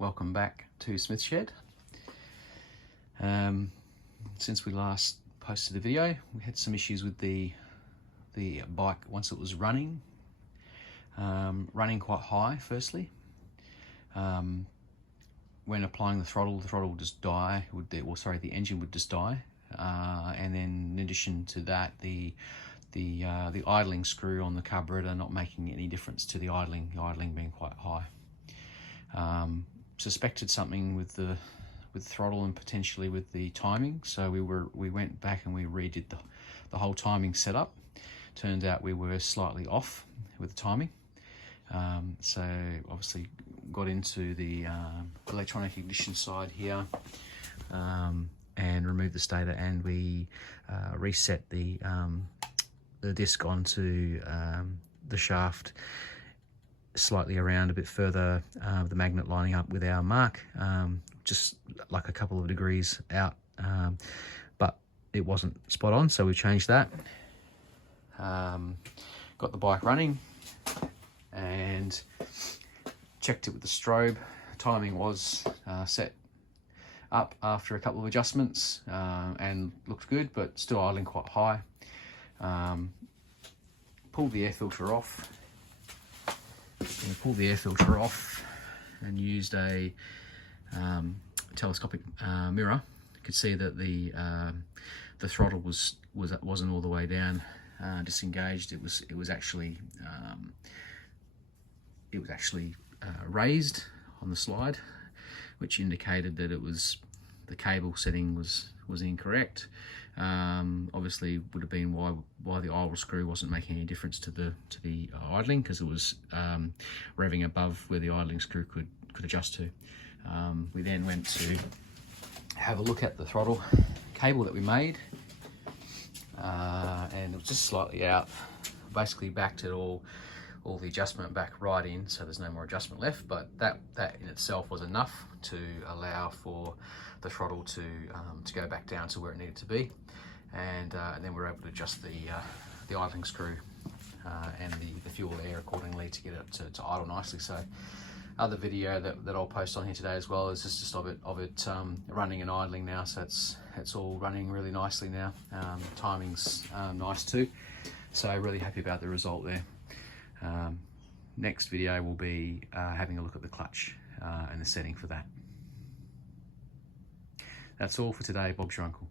Welcome back to Smith Shed. Since we last posted a video, we had some issues with the bike once it was running quite high. Firstly, when applying the throttle would just die. The engine would just die, and then in addition to that, the idling screw on the carburetor not making any difference to the idling being quite high. Suspected something with the throttle and potentially with the timing, so we went back and we redid the whole timing setup. Turned out we were slightly off with the timing, so obviously got into the electronic ignition side here, and removed the stator, and we reset the disc onto the shaft slightly around a bit further, the magnet lining up with our mark, just like a couple of degrees out, but it wasn't spot on, so we changed that. Got the bike running and checked it with the strobe. Timing was set up after a couple of adjustments, and looked good, but still idling quite high. Pulled the air filter off. Pulled the air filter off and used a telescopic mirror. You could see that the throttle wasn't all the way down, disengaged. It was actually raised on the slide, which indicated that the cable setting was incorrect. Obviously would have been why the idle screw wasn't making any difference to the idling, because it was revving above where the idling screw could adjust to. We then went to have a look at the throttle cable that we made, and it was just slightly out. Basically backed it all the adjustment back right in, so there's no more adjustment left, but that in itself was enough to allow for the throttle to go back down to where it needed to be, and then we're able to adjust the idling screw and the fuel air accordingly to get it to idle nicely. So other video that I'll post on here today as well is just of it running and idling now, so it's all running really nicely now. Timing's nice too, so really happy about the result there. Next video will be having a look at the clutch and the setting for that. That's all for today. Bob's your uncle.